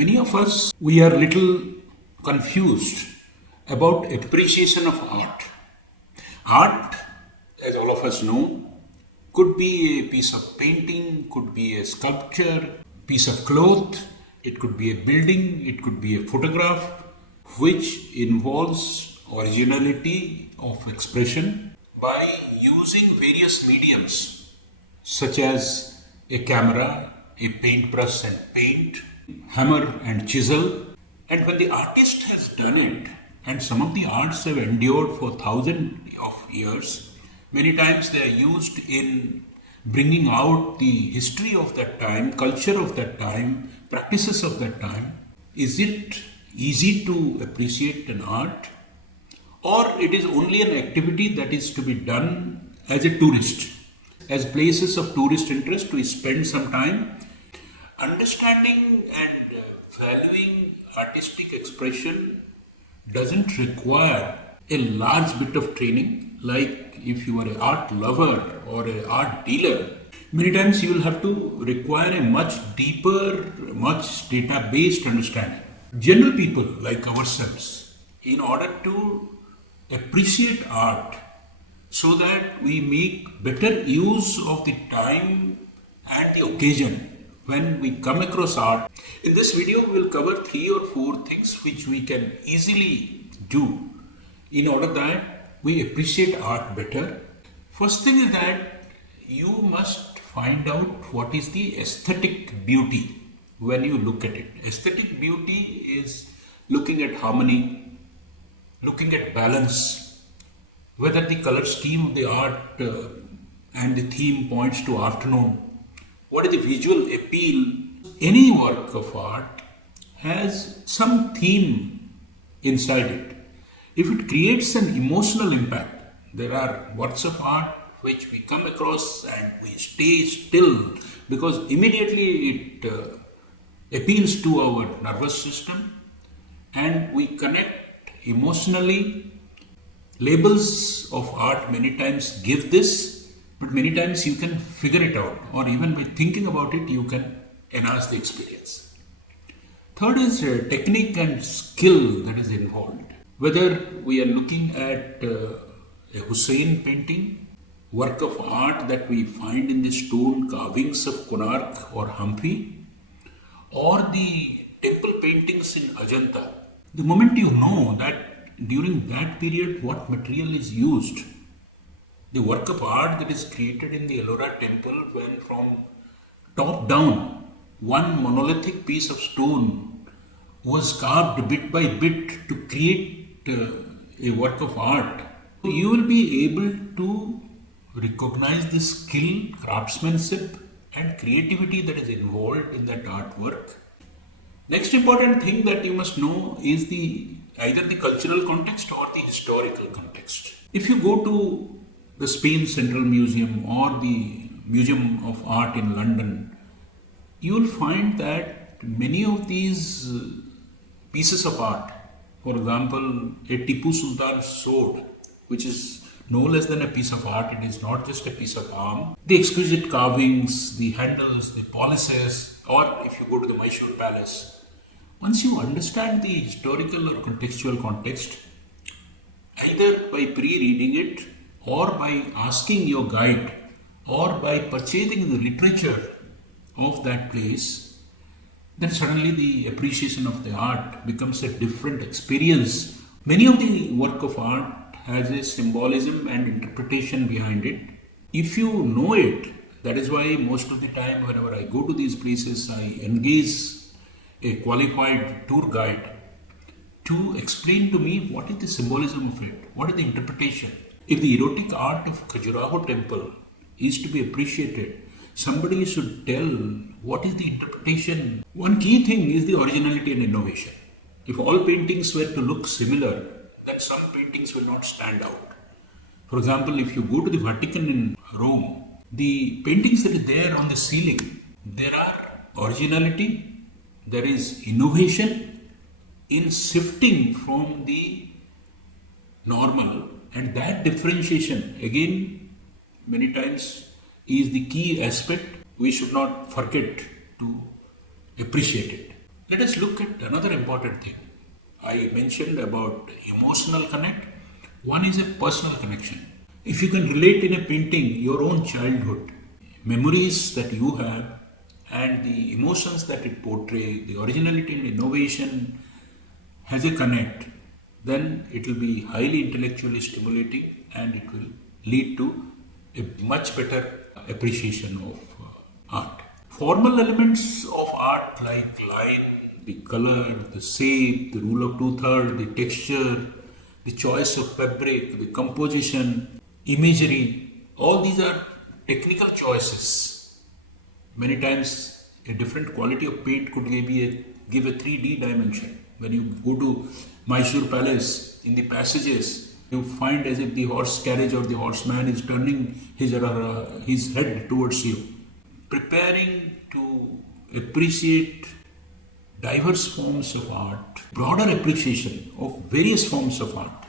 Many of us, we are little confused about appreciation of art. Art, as all of us know, could be a piece of painting, could be a sculpture, piece of cloth, it could be a building, it could be a photograph, which involves originality of expression by using various mediums such as a camera, a paintbrush and paint, hammer and chisel. And when the artist has done it, and some of the arts have endured for thousands of years, many times they are used in bringing out the history of that time, culture of that time, practices of that time. Is it easy to appreciate an art? Or it is only an activity that is to be done as a tourist, as places of tourist interest to spend some time. Understanding and valuing artistic expression doesn't require a large bit of training, like if you are an art lover or an art dealer. Many times you will have to require a much deeper, much data-based understanding. General people like ourselves, in order to appreciate art so that we make better use of the time and the occasion when we come across art. In this video, we will cover 3 or 4 things which we can easily do in order that we appreciate art better. First thing is that you must find out what is the aesthetic beauty when you look at it. Aesthetic beauty is looking at harmony, looking at balance, whether the color scheme of the art and the theme points to afternoon. What is the visual appeal? Any work of art has some theme inside it. If it creates an emotional impact, there are works of art which we come across and we stay still because immediately it appeals to our nervous system and we connect emotionally. Labels of art many times give this, but many times you can figure it out, or even by thinking about it, you can enhance the experience. Third is technique and skill that is involved. Whether we are looking at a Hussein painting, work of art that we find in the stone carvings of Konark or Hampi, or the temple paintings in Ajanta, the moment you know that during that period what material is used, the work of art that is created in the Ellora temple when from top down, one monolithic piece of stone was carved bit by bit to create a work of art. You will be able to recognize the skill, craftsmanship and creativity that is involved in that artwork. Next important thing that you must know is either the cultural context or the historical context. If you go to the Spain Central Museum or the Museum of Art in London, you will find that many of these pieces of art, for example, a Tipu Sultan's sword, which is no less than a piece of art, it is not just a piece of arm. The exquisite carvings, the handles, the polishes, or if you go to the Mysore Palace, once you understand the historical or contextual context, either by pre-reading it or by asking your guide or by purchasing the literature of that place, then suddenly the appreciation of the art becomes a different experience. Many of the work of art has a symbolism and interpretation behind it. If you know it, that is why most of the time whenever I go to these places, I engage a qualified tour guide to explain to me what is the symbolism of it, what is the interpretation. If the erotic art of Khajuraho temple is to be appreciated, somebody should tell what is the interpretation. One key thing is the originality and innovation. If all paintings were to look similar, then some paintings will not stand out. For example, if you go to the Vatican in Rome, the paintings that are there on the ceiling, there are originality, there is innovation in shifting from the normal, and that differentiation again many times is the key aspect. We should not forget to appreciate it. Let us look at another important thing. I mentioned about emotional connect. One is a personal connection. If you can relate in a painting your own childhood, memories that you have, and the emotions that it portrays, the originality and innovation has a connect, then it will be highly intellectually stimulating and it will lead to a much better appreciation of art. Formal elements of art like line, the color, the shape, the rule of two-thirds, the texture, the choice of fabric, the composition, imagery, all these are technical choices. Many times a different quality of paint could give a 3D dimension. When you go to Mysore Palace, in the passages, you find as if the horse carriage or the horseman is turning his head towards you. Preparing to appreciate diverse forms of art, broader appreciation of various forms of art.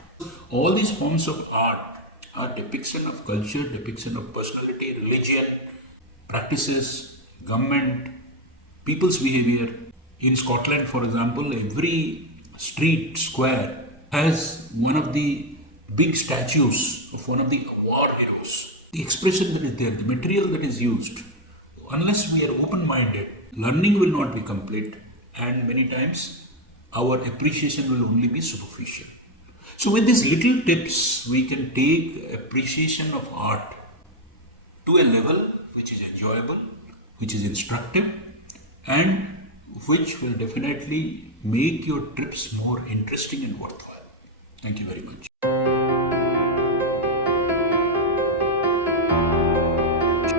All these forms of art are depiction of culture, depiction of personality, religion, practices, government, people's behavior. In Scotland, for example, every street square has one of the big statues of one of the war heroes. The expression that is there, the material that is used, unless we are open minded, learning will not be complete, and many times our appreciation will only be superficial. So, with these little tips, we can take appreciation of art to a level which is enjoyable, which is instructive, and which will definitely make your trips more interesting and worthwhile. Thank you very much.